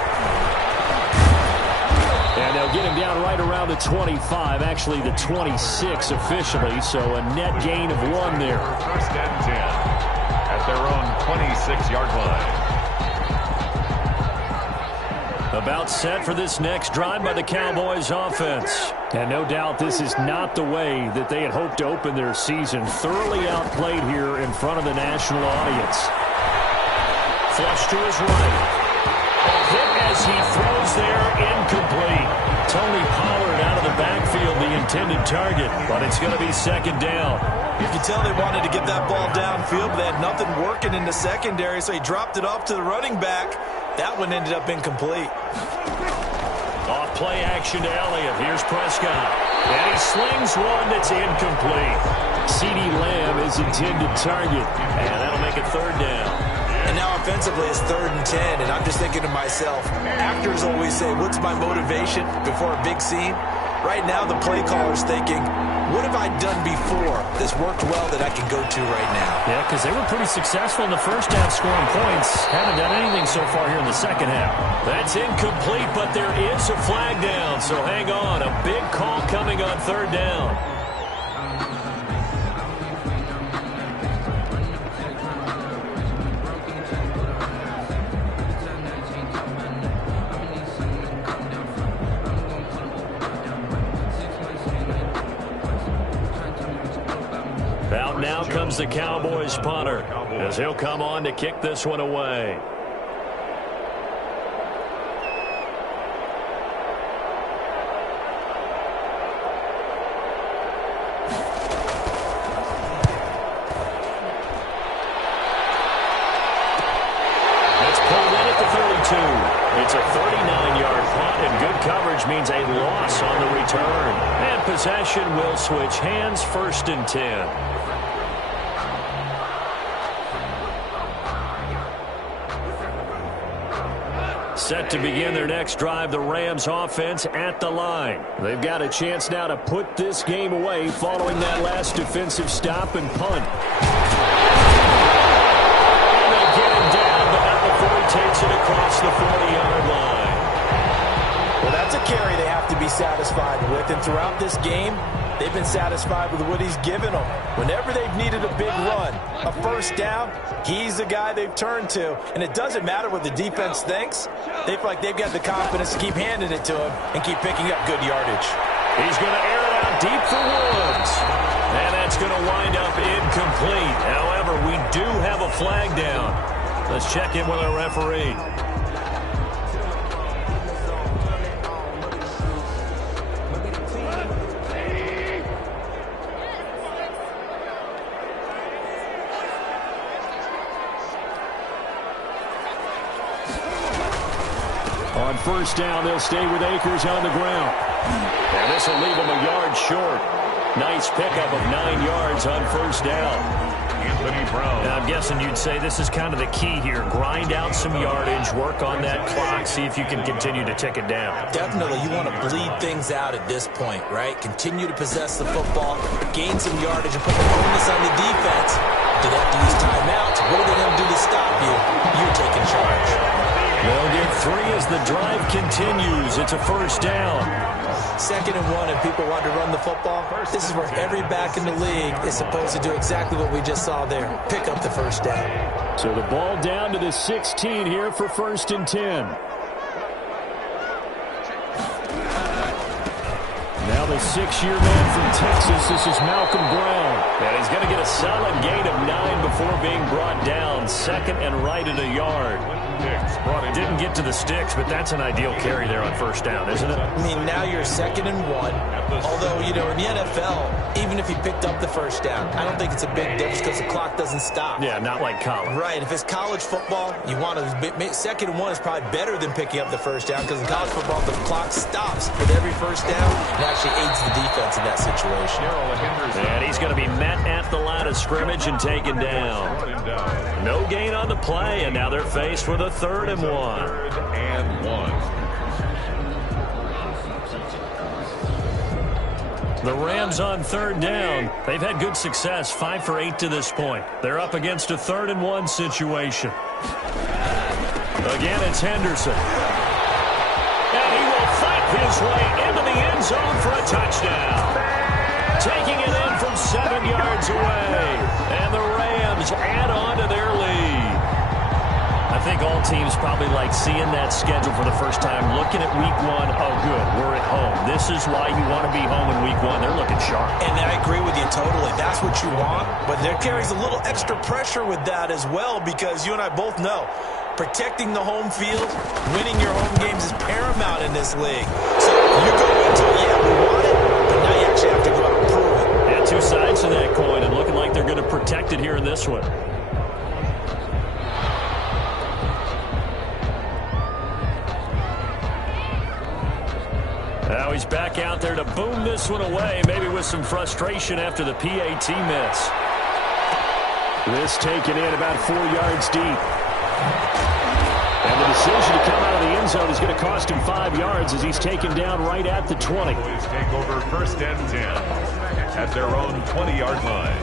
And they'll get him down right around the 25, actually the 26 officially, so a net gain of 1 there. 1st and 10 at their own 26-yard line. About set for this next drive by the Cowboys offense. And no doubt this is not the way that they had hoped to open their season. Thoroughly outplayed here in front of the national audience. Flush to his right. A hit as he throws there, incomplete. Tony Pollard out of the backfield, the intended target, but it's going to be 2nd down. You can tell they wanted to get that ball downfield, but they had nothing working in the secondary, so he dropped it off to the running back. That one ended up incomplete. Off play action to Elliott. Here's Prescott. And he slings one that's incomplete. CeeDee Lamb is intended target. And that'll make it 3rd down. And now offensively it's 3rd and 10. And I'm just thinking to myself, actors always say, what's my motivation before a big scene? Right now the play caller's thinking, what have I done before that's worked well that I can go to right now? Yeah, because they were pretty successful in the first half scoring points. Haven't done anything so far here in the 2nd half. That's incomplete, but there is a flag down, so hang on. A big call coming on 3rd down. Out now comes the Cowboys punter as he'll come on to kick this one away. It's pulled in at the 32. It's a 39-yard punt, and good coverage means a loss on the return. And possession will switch hands, 1st and 10. Set to begin their next drive, the Rams offense at the line. They've got a chance now to put this game away following that last defensive stop and punt. And they get him down, but not before he takes it across the 40-yard line. Well, that's a carry they have to be satisfied with, and throughout this game, they've been satisfied with what he's given them. Whenever they've needed a big run, a 1st down, he's the guy they've turned to. And it doesn't matter what the defense thinks. They feel like they've got the confidence to keep handing it to him and keep picking up good yardage. He's going to air it out deep for Woods. And that's going to wind up incomplete. However, we do have a flag down. Let's check in with our referee. On first down, they'll stay with Akers on the ground. And this will leave them a yard short. Nice pickup of 9 yards on first down. Anthony Brown. Now, I'm guessing you'd say this is kind of the key here. Grind out some yardage, work on that clock, see if you can continue to tick it down. Definitely, you want to bleed things out at this point, right? Continue to possess the football, gain some yardage, and put the onus on the defense. Do they have to use timeouts? What are they going to do to stop you? You're taking charge. They'll get 3 as the drive continues. It's a first down. 2nd and 1, and people want to run the football. This is where every back in the league is supposed to do exactly what we just saw there. Pick up the first down. So the ball down to the 16 here for 1st and 10. Now the 6-year man from Texas, this is Malcolm Brown. And he's going to get a solid gain of 9 before being brought down. 2nd and right at a yard. Didn't get to the sticks, but that's an ideal carry there on first down, isn't it? I mean, now you're 2nd and 1. Although, you know, in the NFL, even if you picked up the first down, I don't think it's a big difference because the clock doesn't stop. Yeah, not like college. Right. If it's college football, you want to 2nd and 1 is probably better than picking up the first down because in college football, the clock stops with every first down. It actually aids the defense in that situation. And he's going to be met at the line of scrimmage and taken down. No gain on the play, and now they're faced with a 3rd and 1. 3rd and 1. The Rams on 3rd down. They've had good success, 5 for 8 to this point. They're up against a 3rd and 1 situation. Again, it's Henderson. And he will fight his way into the end zone for a touchdown. Taking it in from 7 yards away. And the Rams add on to their lead. I think all teams probably like seeing that schedule for the first time, looking at week 1. Oh, good, we're at home. This is why you want to be home in week 1. They're looking sharp. And I agree with you totally. That's what you want. But there carries a little extra pressure with that as well because you and I both know protecting the home field, winning your home games is paramount in this league. So you go into it, yeah, we want it, but now you actually have to go out and prove it. Yeah, 2 sides to that coin and looking like they're going to protect it here in this one. Now he's back out there to boom this one away, maybe with some frustration after the PAT miss. This taken in about 4 yards deep. And the decision to come out of the end zone is going to cost him 5 yards as he's taken down right at the 20. Cowboys take over 1st and 10 at their own 20-yard line.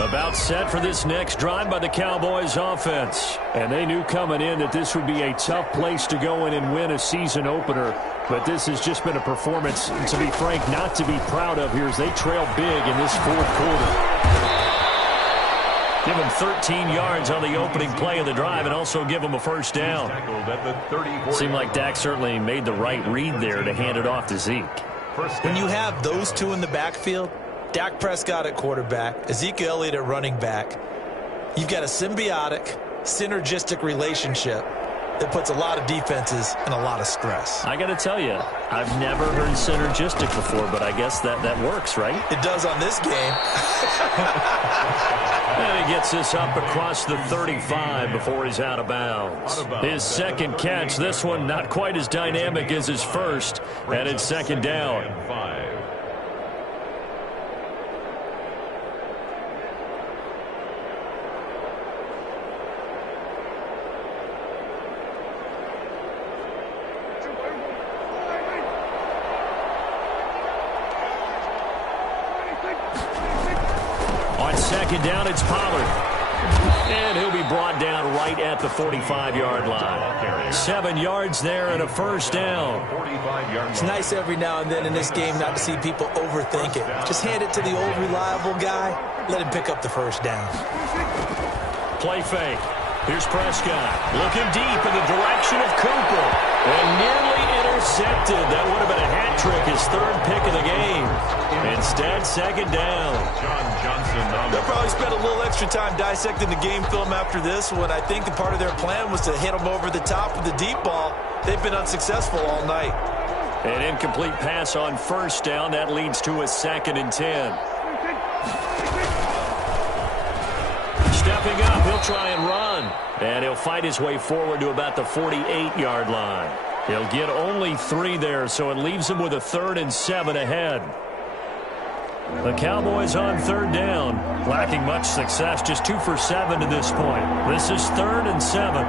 About set for this next drive by the Cowboys offense. And they knew coming in that this would be a tough place to go in and win a season opener. But this has just been a performance, to be frank, not to be proud of here as they trail big in this 4th quarter. Give them 13 yards on the opening play of the drive and also give them a first down. Seemed like Dak certainly made the right read there to hand it off to Zeke. When you have those 2 in the backfield, Dak Prescott at quarterback, Ezekiel Elliott at running back, you've got a symbiotic, synergistic relationship that puts a lot of defenses in a lot of stress. I got to tell you, I've never heard synergistic before, but I guess that works, right? It does on this game. And he gets this up across the 35 before he's out of bounds. His 2nd catch, this one not quite as dynamic as his first, and it's 2nd down. On 2nd down, it's Pollard. And he'll be brought down right at the 45-yard line. 7 yards there and a first down. It's nice every now and then in this game not to see people overthink it. Just hand it to the old reliable guy. Let him pick up the first down. Play fake. Here's Prescott looking deep in the direction of Cooper. And nearly intercepted. That would have been a hat trick, his third pick of the game. Instead, second down. John Johnson. They'll probably spend a little extra time dissecting the game film after this one. I think the part of their plan was to hit them over the top with the deep ball. They've been unsuccessful all night. An incomplete pass on first down. That leads to a 2nd and 10. Stepping up, he'll try and run. And he'll fight his way forward to about the 48-yard line. He'll get only 3 there, so it leaves him with a 3rd and 7 ahead. The Cowboys on 3rd down, lacking much success, just 2 for 7 to this point. This is 3rd and 7.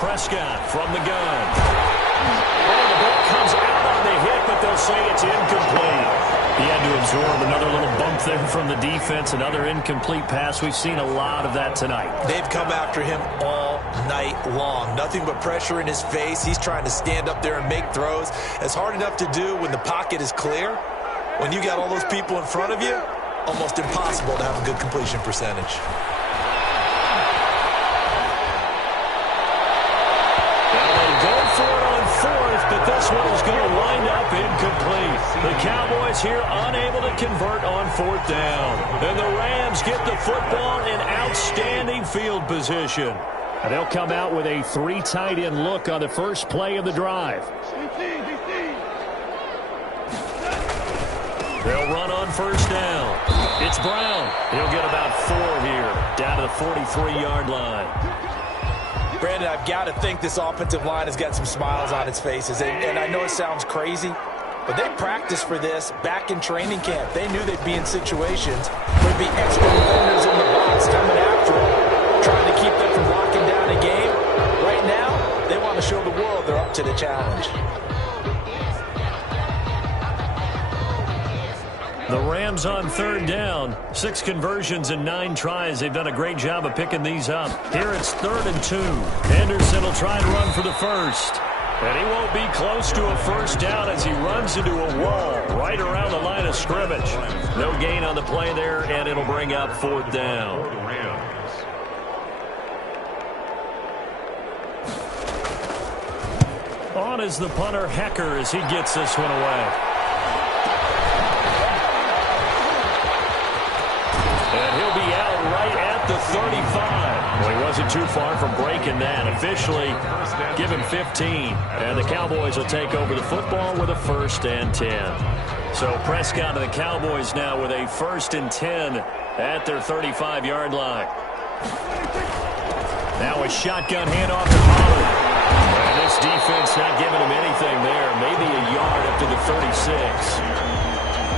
Prescott from the gun. Oh, the ball comes out on the hit, but they'll say it's incomplete. He had to absorb another little bump there from the defense, another incomplete pass. We've seen a lot of that tonight. They've come after him all night long. Nothing but pressure in his face. He's trying to stand up there and make throws. It's hard enough to do when the pocket is clear. When you got all those people in front of you, almost impossible to have a good completion percentage. But this one is going to wind up incomplete. The Cowboys here unable to convert on 4th down. And the Rams get the football in outstanding field position. And they'll come out with a 3 tight end look on the first play of the drive. They'll run on first down. It's Brown. He'll get about 4 here, down to the 43-yard line. Brandon, I've got to think this offensive line has got some smiles on its faces. And I know it sounds crazy, but they practiced for this back in training camp. They knew they'd be in situations where there'd be extra defenders in the box coming after them, trying to keep them from locking down a game. Right now, they want to show the world they're up to the challenge. The Rams on 3rd down. 6 conversions and 9 tries. They've done a great job of picking these up. Here it's 3rd and 2. Henderson will try and run for the first. And he won't be close to a first down as he runs into a wall right around the line of scrimmage. No gain on the play there, and it'll bring up 4th down. On is the punter, Hecker, as he gets this one away. And he'll be out right at the 35. Well, he wasn't too far from breaking that. Officially, give him 15. And the Cowboys will take over the football with a 1st and 10. So Prescott and the Cowboys now with a 1st and 10 at their 35-yard line. Now a shotgun handoff to Pollard. And this defense not giving him anything there. Maybe a yard up to the 36.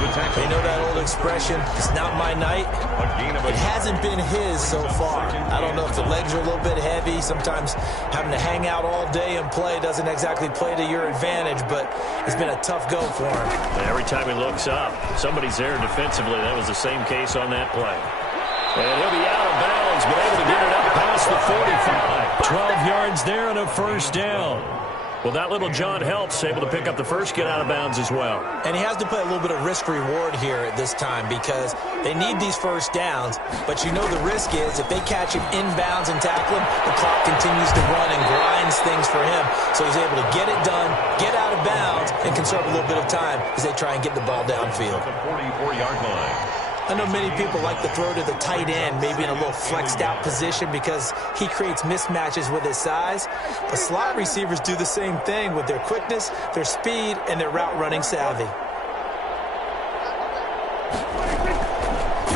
You know that old expression, it's not my night? It hasn't been his so far. I don't know if the legs are a little bit heavy. Sometimes having to hang out all day and play doesn't exactly play to your advantage, but it's been a tough go for him. Every time he looks up, somebody's there defensively. That was the same case on that play. And he'll be out of bounds, but able to get it up past the 45. 12 yards there and a 1st down. Well, that little John helps, able to pick up the first, get out of bounds as well. And he has to play a little bit of risk-reward here at this time because they need these first downs. But you know the risk is if they catch him inbounds and tackle him, the clock continues to run and grinds things for him. So he's able to get it done, get out of bounds, and conserve a little bit of time as they try and get the ball downfield. The 44-yard line. I know many people like to throw to the tight end, maybe in a little flexed out position because he creates mismatches with his size. But slot receivers do the same thing with their quickness, their speed, and their route running savvy.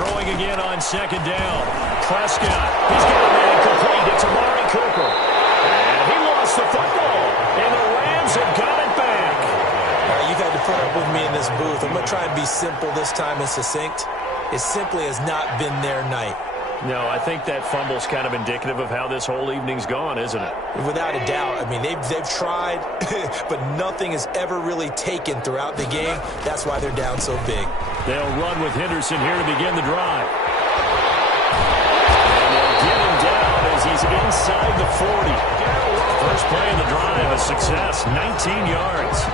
Throwing again on 2nd down. Prescott, he's got a man complete. It's Amari Cooper. And he lost the football. And the Rams have got it back. All right, you've had to put up with me in this booth. I'm going to try and be simple this time and succinct. It simply has not been their night. No, I think that fumble's kind of indicative of how this whole evening's gone, isn't it? Without a doubt. I mean, they've tried, but nothing has ever really taken throughout the game. That's why they're down so big. They'll run with Henderson here to begin the drive. And they'll get him down as he's inside the 40. First play of the drive, a success, 19 yards.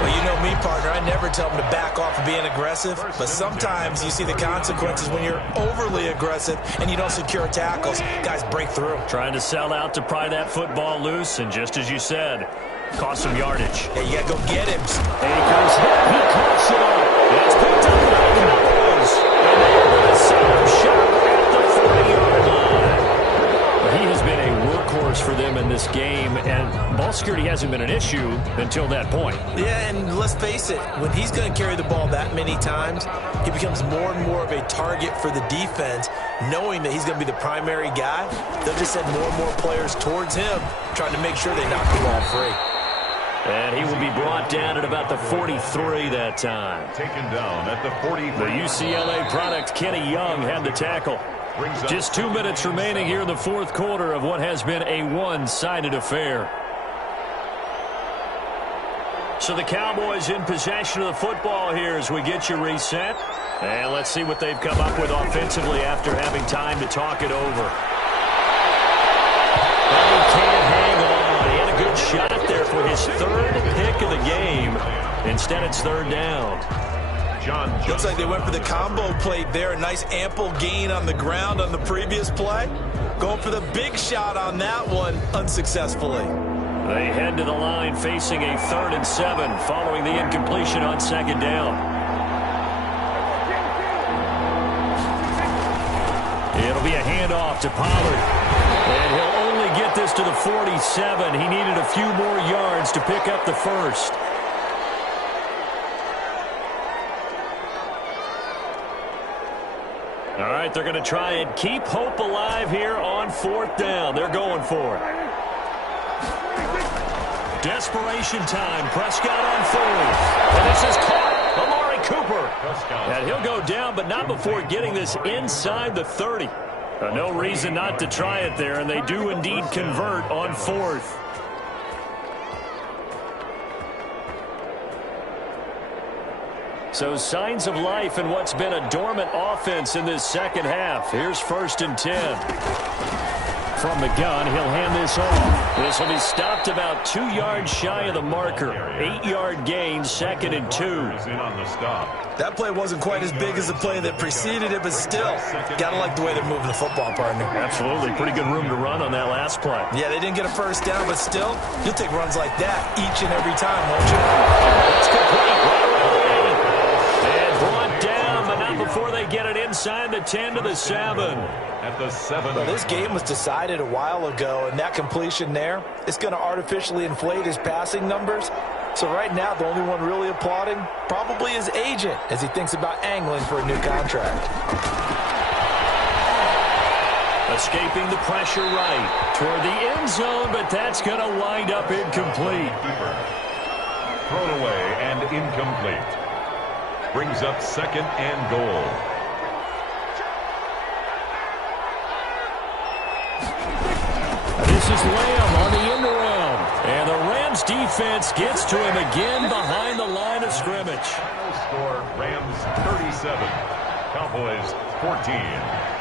Well, you know me, partner. I never tell them to back off of being aggressive, but sometimes you see the consequences when you're overly aggressive and you don't secure tackles. Guys break through. Trying to sell out to pry that football loose, and just as you said, cost some yardage. Yeah, you got to go get him. Akers hit. He coughs it up. It's picked up by the Cowboys. And they have a side shot at the 40-yard line. But he has been a workhorse for them in this game, and ball security hasn't been an issue until that point. Yeah, and let's face it, when he's going to carry the ball that many times, he becomes more and more of a target for the defense, knowing that he's going to be the primary guy. They'll just send more and more players towards him, trying to make sure they knock the ball free. And he will be brought down at about the 43 that time. Taken down at the 43. The UCLA product, Kenny Young, had the tackle. Just 2 minutes remaining here in the fourth quarter of what has been a one-sided affair. So the Cowboys in possession of the football here as we get you reset. And let's see what they've come up with offensively after having time to talk it over. But he can't hang on. He had a good shot there for his third pick of the game. Instead, it's third down. Looks like they went for the combo play there. A nice ample gain on the ground on the previous play. Going for the big shot on that one unsuccessfully. They head to the line facing a 3rd and 7 following the incompletion on second down. It'll be a handoff to Pollard. And he'll only get this to the 47. He needed a few more yards to pick up the first. All right, they're going to try and keep hope alive here on 4th down. They're going for it. Desperation time. Prescott on 4th. And this is caught. Amari Cooper. And he'll go down, but not before getting this inside the 30. No reason not to try it there, and they do indeed convert on 4th. So signs of life in what's been a dormant offense in this second half. Here's 1st and 10. From the gun, he'll hand this off. This will be stopped about 2 yards shy of the marker. 8-yard gain, 2nd and 2. That play wasn't quite as big as the play that preceded it, but still, gotta like the way they're moving the football, partner. Absolutely. Pretty good room to run on that last play. Yeah, they didn't get a first down, but still, you'll take runs like that each and every time, won't you? That's complete. And brought down, but not before they get it inside the 10 to the 7. At the 7. Well, this game was decided a while ago, and that completion there, it's going to artificially inflate his passing numbers. So right now, the only one really applauding probably his agent as he thinks about angling for a new contract. Escaping the pressure right toward the end zone, but that's going to wind up incomplete. Thrown away and incomplete. Brings up 2nd and goal. This is Lamb on the end around. And the Rams defense gets to him again behind the line of scrimmage. Final score, Rams 37, Cowboys 14.